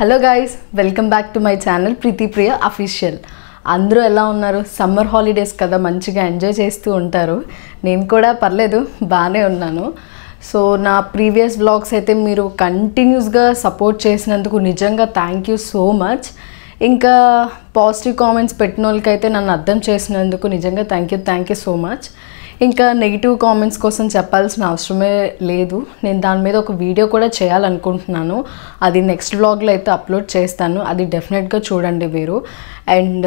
Hello guys, welcome back to my channel Preethi Priya official. అందరూ ఎలా ఉన్నారు? సమ్మర్ హాలిడేస్ కదా, మంచిగా ఎంజాయ్ చేస్తూ ఉంటారు. నేను కూడా పర్లేదు, బాగానే ఉన్నాను. సో నా ప్రీవియస్ వ్లాగ్స్ అయితే మీరు కంటిన్యూస్గా సపోర్ట్ చేసినందుకు నిజంగా థ్యాంక్ యూ సో మచ్. ఇంకా పాజిటివ్ కామెంట్స్ పెట్టిన వాళ్ళకైతే నన్ను అర్థం చేసినందుకు నిజంగా థ్యాంక్ యూ సో మచ్. ఇంకా నెగిటివ్ కామెంట్స్ కోసం చెప్పాల్సిన అవసరమే లేదు. నేను దాని మీద ఒక వీడియో కూడా చేయాలనుకుంటున్నాను. అది నెక్స్ట్ వ్లాగ్లో అయితే అప్లోడ్ చేస్తాను. అది డెఫినెట్గా చూడండి మీరు. అండ్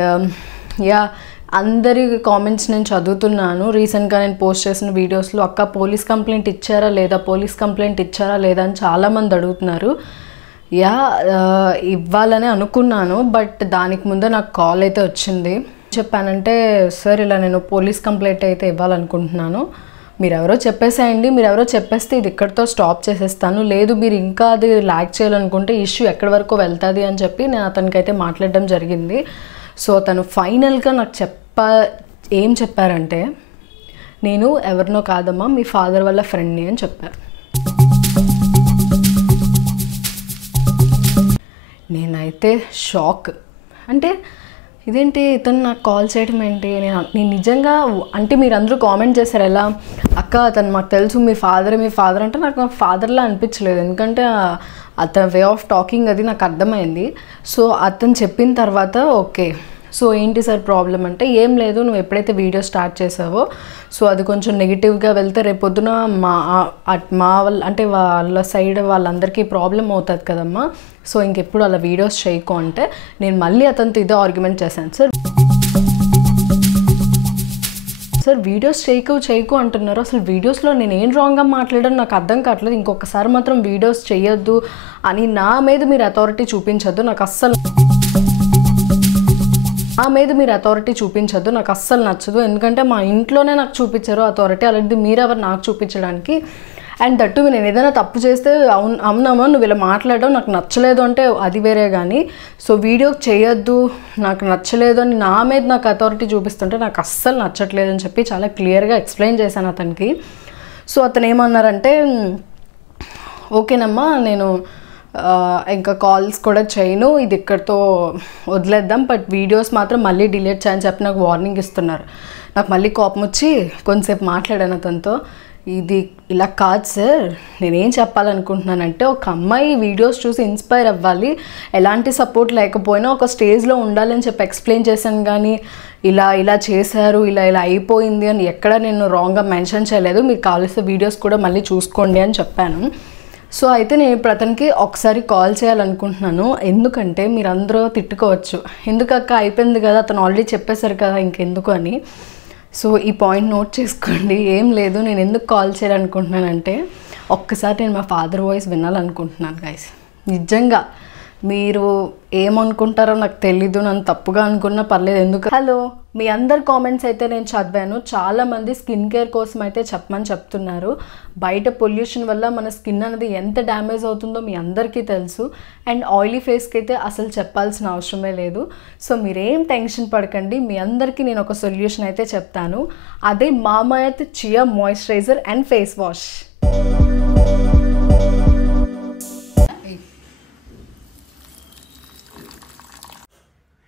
అందరి కామెంట్స్ నేను చదువుతున్నాను. రీసెంట్గా నేను పోస్ట్ చేసిన వీడియోస్లో అక్క పోలీస్ కంప్లైంట్ ఇచ్చారా లేదా అని చాలామంది అడుగుతున్నారు. ఇవ్వాలని అనుకున్నాను, బట్ దానికి ముందే నాకు కాల్ అయితే వచ్చింది. చెప్పానంటే, సార్ ఇలా నేను పోలీస్ కంప్లైంట్ అయితే ఇవ్వాలనుకుంటున్నాను, మీరెవరో చెప్పేసేయండి, మీరెవరో చెప్పేస్తే ఇది ఇక్కడితో స్టాప్ చేసేస్తాను, లేదు మీరు ఇంకా అది ల్యాక్ చేయాలనుకుంటే ఇష్యూ ఎక్కడి వరకు వెళ్తుంది అని చెప్పి నేను అతనికైతే మాట్లాడడం జరిగింది. సో తను ఫైనల్గా నాకు ఏం చెప్పారంటే, నేను ఎవరినో కాదమ్మా, మీ ఫాదర్ వాళ్ళ ఫ్రెండ్ని అని చెప్పారు. నేనైతే షాక్. అంటే ఇదేంటి, ఇతను నాకు కాల్ చేయడం ఏంటి? నేను నిజంగా అంటే మీరు అందరూ కామెంట్ చేశారు, ఎలా అక్క అతను మాకు తెలుసు మీ ఫాదర్ అంటే నాకు ఫాదర్లా అనిపించలేదు. ఎందుకంటే అతని వే ఆఫ్ టాకింగ్ అది నాకు అర్థమైంది. సో అతను చెప్పిన తర్వాత ఓకే, సో ఏంటి సార్ ప్రాబ్లం అంటే, ఏం లేదు, నువ్వు ఎప్పుడైతే వీడియో స్టార్ట్ చేసావో సో అది కొంచెం నెగిటివ్గా వెళ్తే రేపొద్దున మా అంటే వాళ్ళ సైడ్ వాళ్ళందరికీ ప్రాబ్లం అవుతుంది కదమ్మా, సో ఇంకెప్పుడు అలా వీడియోస్ చేయకు అంటే నేను మళ్ళీ అతనితో ఇదే ఆర్గ్యుమెంట్ చేశాను. సార్ వీడియోస్ చేయకు అంటున్నారు, అసలు వీడియోస్లో నేను ఏం రాంగ్గా మాట్లాడాను నాకు అర్థం కావట్లేదు. ఇంకొకసారి మాత్రం వీడియోస్ చేయొద్దు అని నా మీద మీరు అథారిటీ చూపించొద్దు, నాకు అస్సలు నచ్చదు. ఎందుకంటే మా ఇంట్లోనే నాకు చూపించారు అథారిటీ, అలాంటిది మీరెవరు నాకు చూపించడానికి? అండ్ దట్టు నేను ఏదైనా తప్పు చేస్తే అవునమ్మా నువ్వు ఇలా మాట్లాడడం నాకు నచ్చలేదు అంటే అది వేరే, కానీ సో వీడియో చేయొద్దు నాకు నచ్చలేదు అని నా మీద నాకు అథారిటీ చూపిస్తుంటే నాకు అస్సలు నచ్చట్లేదు అని చెప్పి చాలా క్లియర్గా ఎక్స్ప్లెయిన్ చేశాను అతనికి. సో అతను ఏమన్నారంటే, ఓకేనమ్మా నేను ఇంకా కాల్స్ కూడా చేయను, ఇది ఇక్కడితో వదిలేద్దాం, బట్ వీడియోస్ మాత్రం మళ్ళీ డిలీట్ చేయని చెప్పి నాకు వార్నింగ్ ఇస్తున్నారు. నాకు మళ్ళీ కోపం వచ్చి కొంతసేపు మాట్లాడాను అతనితో. ఇది ఇలా కాదు సార్, నేనేం చెప్పాలనుకుంటున్నానంటే, ఒక అమ్మాయి వీడియోస్ చూసి ఇన్స్పైర్ అవ్వాలి, ఎలాంటి సపోర్ట్ లేకపోయినా ఒక స్టేజ్లో ఉండాలని చెప్పి ఎక్స్ప్లెయిన్ చేశాను, కానీ ఇలా చేశారు ఇలా అయిపోయింది అని ఎక్కడ నేను రాంగ్గా మెన్షన్ చేయలేదు, మీకు కావాల్సిన వీడియోస్ కూడా మళ్ళీ చూసుకోండి అని చెప్పాను. సో అయితే నేను ఇప్పుడు అతనికి ఒకసారి కాల్ చేయాలనుకుంటున్నాను. ఎందుకంటే మీరు అందరూ తిట్టుకోవచ్చు, ఎందుకక్క అయిపోయింది కదా, అతను ఆల్రెడీ చెప్పేశారు కదా ఇంకెందుకు అని. సో ఈ పాయింట్ నోట్ చేసుకోండి. ఏం లేదు, నేను ఎందుకు కాల్ చేయాలనుకుంటున్నానంటే, ఒక్కసారి నేను మా ఫాదర్ వాయిస్ వినాలనుకుంటున్నాను గైస్. నిజంగా మీరు ఏమనుకుంటారో నాకు తెలీదు, నన్ను తప్పుగా అనుకున్నా పర్లేదు. ఎందుకు హలో, మీ అందరి కామెంట్స్ అయితే నేను చదివాను. చాలామంది స్కిన్ కేర్ కోసం అయితే చెప్పమని చెప్తున్నారు. బయట పొల్యూషన్ వల్ల మన స్కిన్ అనేది ఎంత డ్యామేజ్ అవుతుందో మీ అందరికీ తెలుసు. అండ్ ఆయిలీ ఫేస్కి అయితే అసలు చెప్పాల్సిన అవసరమే లేదు. సో మీరేం టెన్షన్ పడకండి, మీ అందరికీ నేను ఒక సొల్యూషన్ అయితే చెప్తాను. అదే Mamaearth chia moisturiser and face wash.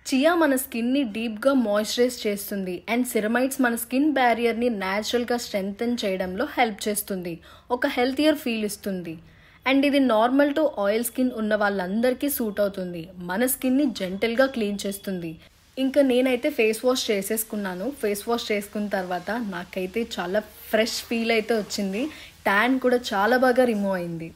Chia మన స్కిన్ని డీప్గా మాయిశ్చరైజ్ చేస్తుంది అండ్ సిరమైడ్స్ మన స్కిన్ బ్యారియర్ని న్యాచురల్గా స్ట్రెంగ్తెన్ చేయడంలో హెల్ప్ చేస్తుంది, ఒక హెల్తియర్ ఫీల్ ఇస్తుంది. అండ్ ఇది నార్మల్ టు ఆయిల్ స్కిన్ ఉన్న వాళ్ళందరికీ సూట్ అవుతుంది, మన స్కిన్ని జెంటల్గా క్లీన్ చేస్తుంది. ఇంకా నేనైతే ఫేస్ వాష్ చేసేసుకున్నాను. ఫేస్ వాష్ చేసుకున్న తర్వాత నాకైతే చాలా ఫ్రెష్ ఫీల్ అయితే వచ్చింది, ట్యాన్ కూడా చాలా బాగా రిమూవ్ అయింది.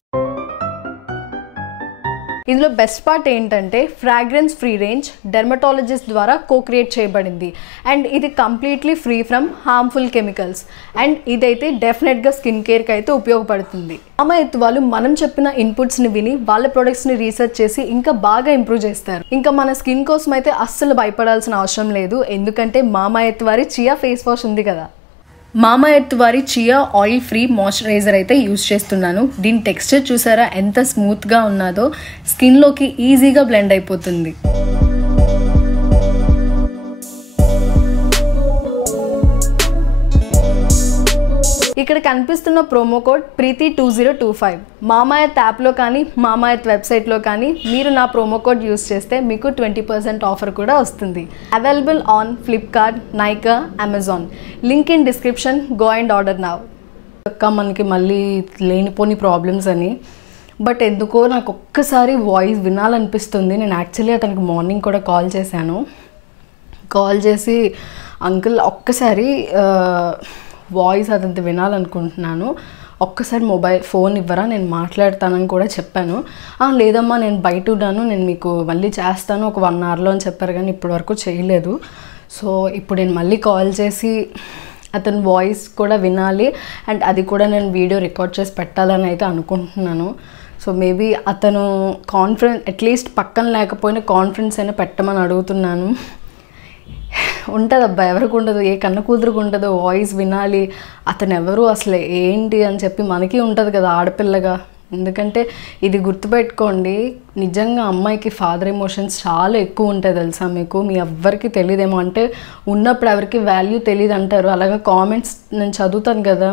ఇందులో బెస్ట్ పార్ట్ ఏంటంటే, ఫ్రాగ్రెన్స్ ఫ్రీ రేంజ్ డెర్మటాలజిస్ట్ ద్వారా కోక్రియేట్ చేయబడింది అండ్ ఇది completely free from harmful chemicals. And ఇదైతే డెఫినెట్గా స్కిన్ కేర్కి అయితే ఉపయోగపడుతుంది. మామాఎర్త్ వాళ్ళు మనం చెప్పిన ఇన్పుట్స్ని విని వాళ్ళ ప్రొడక్ట్స్ని రీసెర్చ్ చేసి ఇంకా బాగా ఇంప్రూవ్ చేస్తారు. ఇంకా మన స్కిన్ కోసం అయితే అస్సలు భయపడాల్సిన అవసరం లేదు, ఎందుకంటే మామాఎర్త్ వారి చియా ఫేస్ వాష్ ఉంది కదా. మామాఎర్త్ వారి చియా ఆయిల్ ఫ్రీ మాయిశ్చరైజర్ అయితే యూజ్ చేస్తున్నాను. దీని టెక్స్చర్ చూసారా ఎంత స్మూత్గా ఉన్నదో, స్కిన్లోకి ఈజీగా బ్లెండ్ అయిపోతుంది. ఇక్కడ కనిపిస్తున్న ప్రోమో కోడ్ ప్రీతి2025 మామాయత్ యాప్లో కానీ మామాయత్ వెబ్సైట్లో కానీ మీరు నా ప్రోమో కోడ్ యూస్ చేస్తే మీకు 20% ఆఫర్ కూడా వస్తుంది. Available on Flipkart, Nykaa, Amazon. Link in description. Go and order now. మనకి మళ్ళీ లేనిపోని ప్రాబ్లమ్స్ అని, బట్ ఎందుకో నాకు ఒక్కసారి వాయిస్ వినాలనిపిస్తుంది. నేను యాక్చువల్లీ అతనికి మార్నింగ్ కూడా కాల్ చేశాను. కాల్ చేసి అంకుల్ ఒక్కసారి వాయిస్ అదంతా వినాలనుకుంటున్నాను, ఒక్కసారి ఫోన్ ఇవ్వరా, నేను మాట్లాడతానని కూడా చెప్పాను. లేదమ్మా నేను బయట ఉన్నాను, నేను మీకు మళ్ళీ చేస్తాను ఒక 1 అవర్లో అని చెప్పారు, కానీ ఇప్పటివరకు చేయలేదు. సో ఇప్పుడు నేను మళ్ళీ కాల్ చేసి అతని వాయిస్ కూడా వినాలి, అండ్ అది కూడా నేను వీడియో రికార్డ్ చేసి పెట్టాలని అయితే అనుకుంటున్నాను. సో మేబీ అతను కాన్ఫిడెన్స్ అట్లీస్ట్ పక్కన లేకపోయినా కాన్ఫిడెన్స్ అయినా పెట్టమని అడుగుతున్నాను. ఉంటుంది అబ్బా, ఎవరికి ఉండదు, ఏ కన్న కూతురుకు ఉంటుందో వాయిస్ వినాలి, అతను ఎవరు అసలు ఏంటి అని చెప్పి మనకి ఉంటుంది కదా ఆడపిల్లగా. ఎందుకంటే ఇది గుర్తుపెట్టుకోండి, నిజంగా అమ్మాయికి ఫాదర్ ఎమోషన్స్ చాలా ఎక్కువ ఉంటాయి తెలుసా మీకు. మీ ఎవ్వరికి తెలియదేమో, అంటే ఉన్నప్పుడు ఎవరికి వాల్యూ తెలియదు అంటారు. అలాగే కామెంట్స్ నేను చదువుతాను కదా,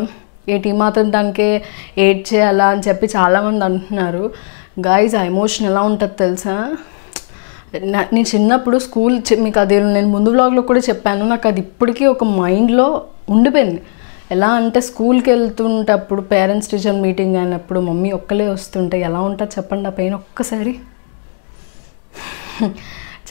ఏటి మాత్రం దానికే ఏడ్ చేయాలా అని చెప్పి చాలామంది అంటున్నారు. గాయ్స్ ఆ ఎమోషన్ ఎలా ఉంటుంది తెలుసా. నేను చిన్నప్పుడు స్కూల్ మీకు అది నేను ముందు వ్లాగ్లో కూడా చెప్పాను, నాకు అది ఇప్పటికీ ఒక మైండ్లో ఉండిపోయింది. ఎలా అంటే స్కూల్కి వెళ్తుంటప్పుడు పేరెంట్స్ టీచర్ మీటింగ్ అయినప్పుడు మమ్మీ ఒక్కలే వస్తుంటే ఎలా ఉంటుంది చెప్పండి ఆ పెయిన్ ఒక్కసారి.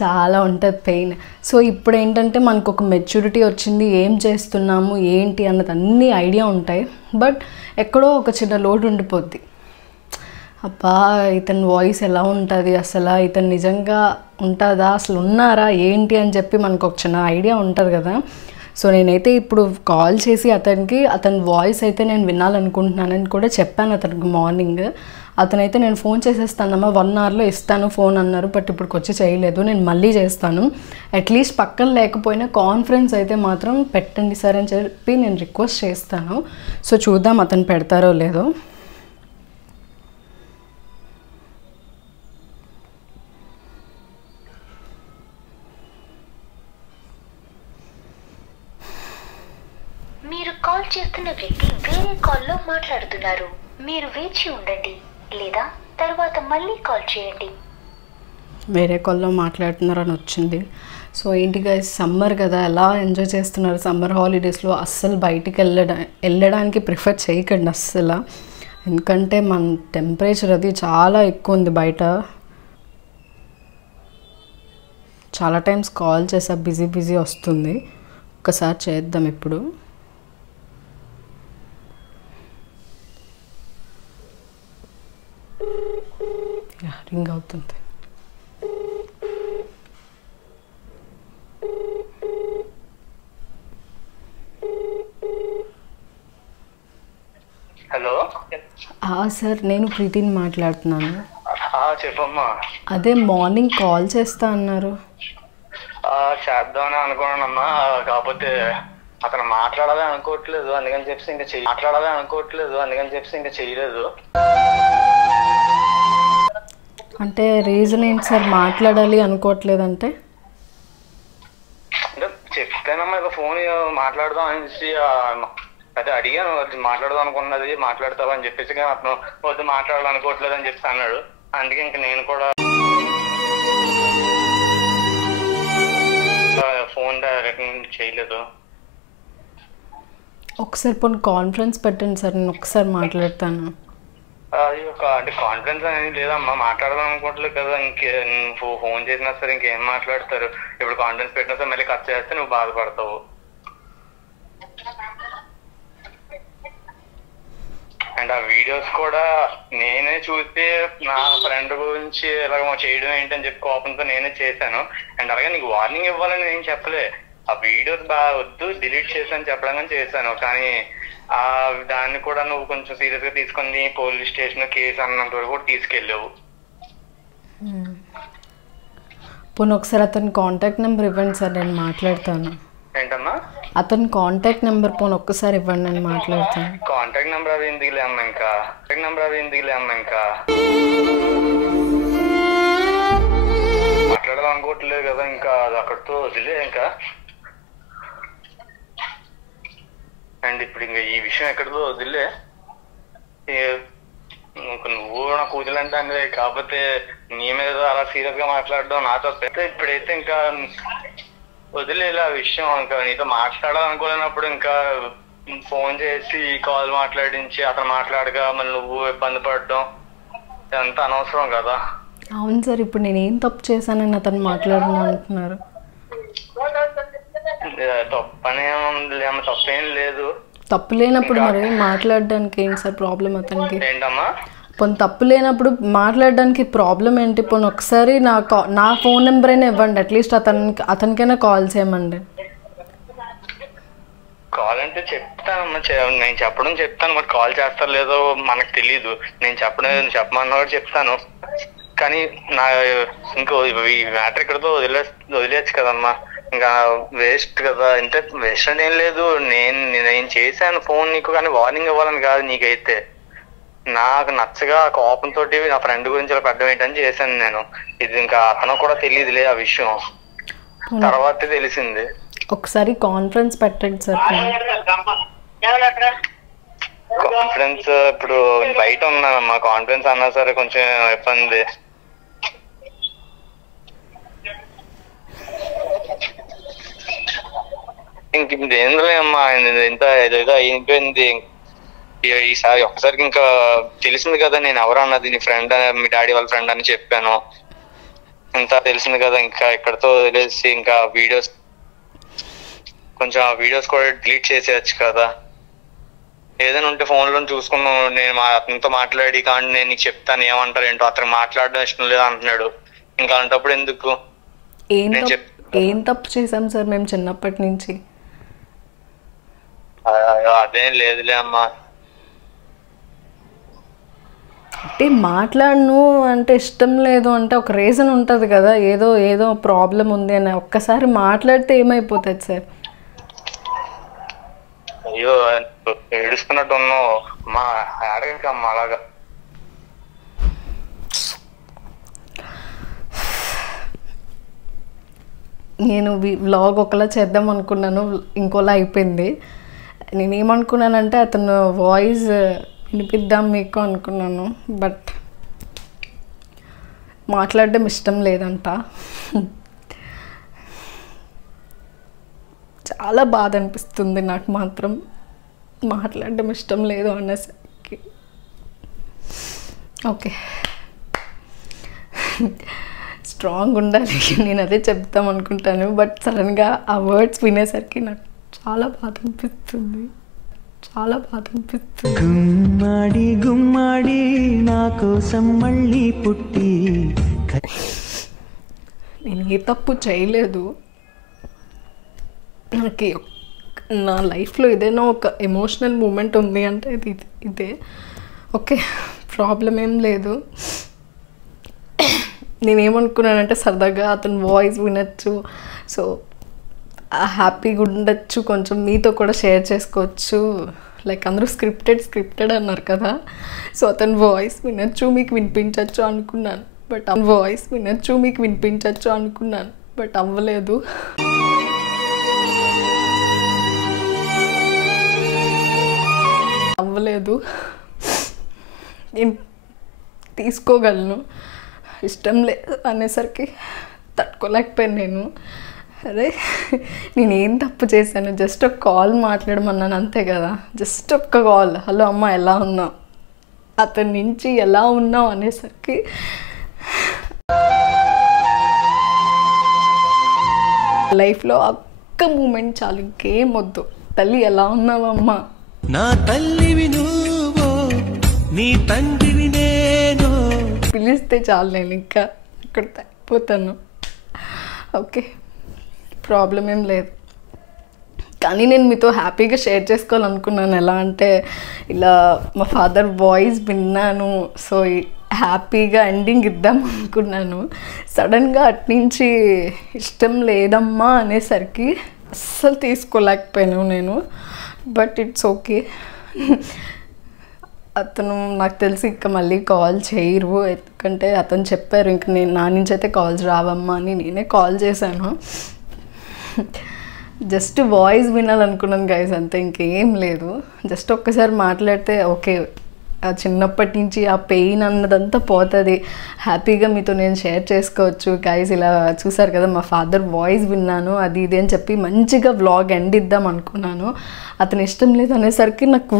చాలా ఉంటుంది పెయిన్. సో ఇప్పుడు ఏంటంటే మనకు ఒక మెచ్యూరిటీ వచ్చింది, ఏం చేస్తున్నాము ఏంటి అన్నది అన్నీ ఐడియా ఉంటాయి, బట్ ఎక్కడో ఒక చిన్న లోటు ఉండిపోద్ది. అబ్బా ఇతని వాయిస్ ఎలా ఉంటుంది అసలు, ఇతను నిజంగా ఉంటుందా, అసలు ఉన్నారా ఏంటి అని చెప్పి మనకు ఒక చిన్న ఐడియా ఉంటుంది కదా. సో నేనైతే ఇప్పుడు కాల్ చేసి అతని వాయిస్ అయితే నేను వినాలనుకుంటున్నానని కూడా చెప్పాను అతనికి మార్నింగ్. అతనైతే నేను ఫోన్ చేసేస్తానమ్మా 1 అవర్లో ఇస్తాను ఫోన్ అన్నారు, బట్ ఇప్పటికి వచ్చి చేయలేదు. నేను మళ్ళీ చేస్తాను, అట్లీస్ట్ పక్కన లేకపోయినా కాన్ఫరెన్స్ అయితే మాత్రం పెట్టండి సార్ అని చెప్పి నేను రిక్వెస్ట్ చేస్తాను. సో చూద్దాం అతను పెడతారో లేదో. మీరు కాల్ చేస్తున్న వ్యక్తి వేరే కాల్లో మాట్లాడుతున్నారు, మీరు వేచి ఉండండి లేదా తర్వాత మళ్ళీ కాల్ చేయండి. వేరే కాల్లో మాట్లాడుతున్నారని వచ్చింది. సో ఏంటి గైస్, సమ్మర్ కదా, ఎలా ఎంజాయ్ చేస్తున్నారు సమ్మర్ హాలిడేస్లో. అస్సలు బయటికి వెళ్ళడానికి ప్రిఫర్ చేయకండి అస్సలు, ఎందుకంటే మన టెంపరేచర్ అది చాలా ఎక్కువ ఉంది బయట. చాలా టైమ్స్ కాల్ చేసా బిజీ వస్తుంది, ఒక్కసారి చేద్దాం ఇప్పుడు. రింగ్ అవుతుంది. హలో సార్, నేను ప్రీతిని మాట్లాడుతున్నాను. చెప్పమ్మా. అదే మార్నింగ్ కాల్ చేస్తా అన్నారు. చేద్దామని అనుకున్నానమ్మా, కాకపోతే అతను మాట్లాడాలని అనుకోవట్లేదు, అందుకని చెప్పి ఇంకా చేయలేదు. అంటే రీజన్ ఏంటి సార్, మాట్లాడాలి అనుకోవట్లేదంటే? అంటే చెప్తానమ్మా, ఇక ఫోన్ మాట్లాడదాం అనేసి అయితే అడిగాను, మాట్లాడదాం అనుకున్నది మాట్లాడతావా అని చెప్పేసి, కానీ అతను వద్దు మాట్లాడాలనుకోవట్లేదు అని చెప్పి అన్నాడు. అందుకే ఇంక నేను కూడా ఫోన్ రిటర్న్ చేయలేదు. ఒకసారి పోనీ కాన్ఫరెన్స్ పెట్టండి సార్, నేను ఒకసారి మాట్లాడతాను. అంటే కాన్ఫిడెన్స్ అనేది లేదమ్మా, మాట్లాడదాం అనుకోవట్లేదు కదా. ఫోన్ చేసినా సరే ఇంకేం మాట్లాడతారు. ఇప్పుడు కాన్ఫిడెన్స్ పెట్టినా సరే మళ్ళీ ఖర్చు చేస్తే నువ్వు బాధపడతావు. అండ్ ఆ వీడియోస్ కూడా నేనే చూస్తే నా ఫ్రెండ్ గురించి ఇలా చేయడం ఏంటని చెప్పి కోపంతో నేనే చేశాను. అండ్ అలాగే నీకు వార్నింగ్ ఇవ్వాలని నేను చెప్పలే, ఆ వీడియోస్ బాగా వద్దు డిలీట్ చేశాను చెప్పడం చేశాను. కానీ దాన్ని కూడా నువ్వు కొంచెం సీరియస్ గా తీసుకొని పోలీస్ స్టేషన్ కేసు అన్నంత వరకు కూడా తీసుకెళ్ళావు. పోనీ ఒకసారి అతని కాంటాక్ట్ నెంబర్ ఇవ్వండి సార్, నేను మాట్లాడతాను. ఏంటమ్మా? అతని కాంటాక్ట్ నెంబర్ పోనీ ఒక్కసారి ఇవ్వండి, నేను మాట్లాడతాను. కాంటాక్ట్ నెంబర్ అది ఎందుకులే అమ్మా, ఇంకా మాట్లాడదాం అనుకోవట్లేదు కదా, ఇంకా అది అక్కడితో వదిలే. ఇంకా అండ్ ఇప్పుడు ఇంకా ఈ విషయం ఎక్కడితో వదిలే, నువ్వు నాకు వదిలంటే కాకపోతే నీ మీద అలా సీరియస్ గా మాట్లాడడం నాతో ఇప్పుడైతే ఇంకా వదిలేదు ఆ విషయం. ఇంకా నీతో మాట్లాడాలనుకోలేనప్పుడు ఇంకా ఫోన్ చేసి కాల్ మాట్లాడించి అతను మాట్లాడగా మళ్ళీ నువ్వు ఇబ్బంది పడడం ఎంత అనవసరం కదా. అవును సార్, ఇప్పుడు నేను ఏం తప్పు చేశానని అతను మాట్లాడను అంటున్నారు. తప్పేం లేదు. తప్పు లేనప్పుడు మరి మాట్లాడడానికి ఏంటి సార్ ప్రాబ్లం అతనికి? ఏంటమ్మా పోనీ తప్పు లేనప్పుడు మాట్లాడడానికి ప్రాబ్లం ఏంటి? పోనీ ఒకసారి నా ఫోన్ నెంబర్ అయినా ఇవ్వండి, అట్లీస్ట్ అతనికైనా కాల్ చేయమండి. కాల్ అంటే చెప్తానమ్మా, నేను చెప్తాను, మరి కాల్ చేస్తారో లేదో మనకు తెలీదు. నేను చెప్పమన్నా కూడా చెప్తాను, కానీ నా ఇంకో ఈ మ్యాటర్ ఇక్కడతో వదిలేచ్చు కదమ్మా. ఇంకా వేస్ట్ కదా. అంటే వేస్ట్ అంటే ఏం లేదు, నేను చేశాను ఫోన్ నీకు, కానీ వార్నింగ్ ఇవ్వాలని కాదు. నీకైతే నాకు నచ్చగా కోపంతో నా ఫ్రెండ్ గురించి ఇలా పెట్టడం ఏంటని చేశాను నేను. ఇది ఇంకా అతను కూడా తెలియదులే ఆ విషయం, తర్వాతే తెలిసింది. ఒకసారి కాన్ఫరెన్స్ పెట్టండి సార్. కాన్ఫరెన్స్ ఇప్పుడు బయట ఉన్నానమ్మా, కాన్ఫరెన్స్ అన్నా సరే కొంచెం ఇబ్బంది. ఇంక ఏందో అమ్మా, ఇంత ఏదో అయిపోయింది. ఈసారి ఒక్కసారికి ఇంకా తెలిసింది కదా నేను ఎవరు అన్నది. నీ ఫ్రెండ్, మీ డాడీ వాళ్ళ ఫ్రెండ్ అని చెప్పాను. ఇంత తెలిసింది కదా, ఇంకా ఇక్కడతో వదిలేసి ఇంకా వీడియోస్ కొంచెం ఆ వీడియోస్ కూడా డిలీట్ చేసేయచ్చు కదా. ఏదైనా ఉంటే ఫోన్ లో చూసుకున్నాను. నేను అతనితో మాట్లాడి కానీ నేను నీకు చెప్తాను ఏమంటారు ఏంటో. అతను మాట్లాడడం ఇష్టం లేదు అంటున్నాడు. ఇంకా అలాంటప్పుడు ఎందుకు? ఏం తప్పు చేసాం సార్ మేము చిన్నప్పటి నుంచి? అదేం లేదులే అమ్మా. అంటే మాట్లాడను అంటే ఇష్టం లేదు అంటే ఒక రీజన్ ఉంటుంది కదా, ఏదో ప్రాబ్లం ఉంది అని. ఒక్కసారి మాట్లాడితే ఏమైపోతుంది సార్? అయ్యో ఏడుస్తున్నట్టు ఉన్నావు మా, అడగకమ్మా అలాగా. నేను వ్లాగ్ ఒకలా చేద్దాం అనుకున్నాను, ఇంకోలా అయిపోయింది. నేనేమనుకున్నానంటే అతను వాయిస్ వినిపిద్దాం మీకు అనుకున్నాను, బట్ మాట్లాడడం ఇష్టం లేదంట. చాలా బాధ అనిపిస్తుంది నాకు మాత్రం, మాట్లాడడం ఇష్టం లేదు అనేసరికి. ఓకే, స్ట్రాంగ్ ఉండాలి, నేను అదే చెప్తాం అనుకుంటాను. బట్ సడన్గా ఆ వర్డ్స్ వినేసరికి నాకు చాలా బాధ అనిపిస్తుంది, చాలా బాధ అనిపిస్తుంది. గుమ్మాడి గుమ్మాడి నా కోసం మళ్ళీ పుట్టి. నేను ఏ తప్పు చేయలేదు. నాకు నా లైఫ్లో ఏదైనా ఒక ఎమోషనల్ మూమెంట్ ఉంది అంటే ఇదే. ఓకే, ప్రాబ్లం ఏం లేదు. నేనేమనుకున్నానంటే సరదాగా అతని వాయిస్ వినొచ్చు, సో హ్యాపీగా ఉండొచ్చు, కొంచెం మీతో కూడా షేర్ చేసుకోవచ్చు. లైక్ అందరూ స్క్రిప్టెడ్ అన్నారు కదా, సో అతని వాయిస్ వినొచ్చు, మీకు వినిపించవచ్చు అనుకున్నాను. బట్ అవ్వలేదు. నేను తీసుకోగలను, ఇష్టం లేదు అనేసరికి తట్టుకోలేకపోయాను నేను. అదే నేనేం తప్పు చేశాను? జస్ట్ ఒక కాల్ మాట్లాడమన్నాను అంతే కదా, జస్ట్ ఒక్క కాల్, హలో అమ్మ ఎలా ఉన్నావు, అతని నుంచి ఎలా ఉన్నావు అనేసరికి లైఫ్లో ఒక్క మూమెంట్ చాలు, ఇంకేం వద్దు. తల్లి ఎలా ఉన్నావమ్మా, నా తల్లివి నువ్వు, నీ తండ్రివి నేను, పిలిస్తే చాలు, నేను ఇంకా ఇక్కడ అయిపోతాను. ఓకే, ప్రాబ్లం ఏం లేదు. కానీ నేను మీతో హ్యాపీగా షేర్ చేసుకోవాలనుకున్నాను. ఎలా అంటే ఇలా మా ఫాదర్ వాయిస్ విన్నాను, సో హ్యాపీగా ఎండింగ్ ఇద్దాం అనుకున్నాను. సడన్గా అట్నుంచి ఇష్టం లేదమ్మా అనేసరికి అస్సలు తీసుకోలేకపోయాను నేను. But it's okay. అతను నాకు తెలిసి ఇంకా మళ్ళీ కాల్ చేయరు, ఎందుకంటే అతను చెప్పారు ఇంక నా నుంచి అయితే కాల్స్ రావమ్మా అని. నేనే కాల్ చేశాను. జస్ట్ వాయిస్ వినాలనుకున్నాను గైస్, అంతే, ఇంకేం లేదు. జస్ట్ ఒక్కసారి మాట్లాడితే ఓకే, చిన్నప్పటి నుంచి ఆ పెయిన్ అన్నదంతా పోతుంది, హ్యాపీగా మీతో నేను షేర్ చేసుకోవచ్చు గైస్. ఇలా చూసారు కదా మా ఫాదర్ వాయిస్ విన్నాను, అది ఇది అని చెప్పి మంచిగా వ్లాగ్ ఎండ్ ఇద్దాం అనుకున్నాను. అతను ఇష్టం లేదు అనేసరికి నాకు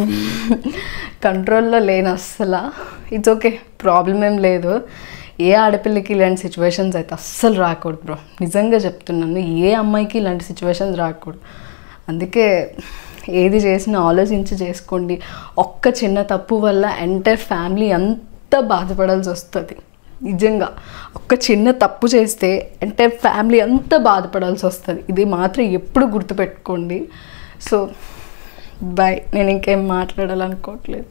కంట్రోల్లో లేను అస్సలు. ఇట్స్ ఓకే, ప్రాబ్లం ఏం లేదు. ఏ ఆడపిల్లకి ఇలాంటి సిచ్యువేషన్స్ అయితే అస్సలు రాకూడదు బ్రో, నిజంగా చెప్తున్నాను. ఏ అమ్మాయికి ఇలాంటి సిచ్యువేషన్స్ రాకూడదు. అందుకే ఏది చేసినా ఆలోచించి చేసుకోండి. ఒక్క చిన్న తప్పు వల్ల ఎంటైర్ ఫ్యామిలీ అంతా బాధపడాల్సి వస్తుంది. నిజంగా ఒక్క చిన్న తప్పు చేస్తే ఎంటైర్ ఫ్యామిలీ అంతా బాధపడాల్సి వస్తుంది. ఇది మాత్రం ఎప్పుడు గుర్తుపెట్టుకోండి. సో బాయ్, నేను ఇంకేం మాట్లాడాలనుకోవట్లేదు.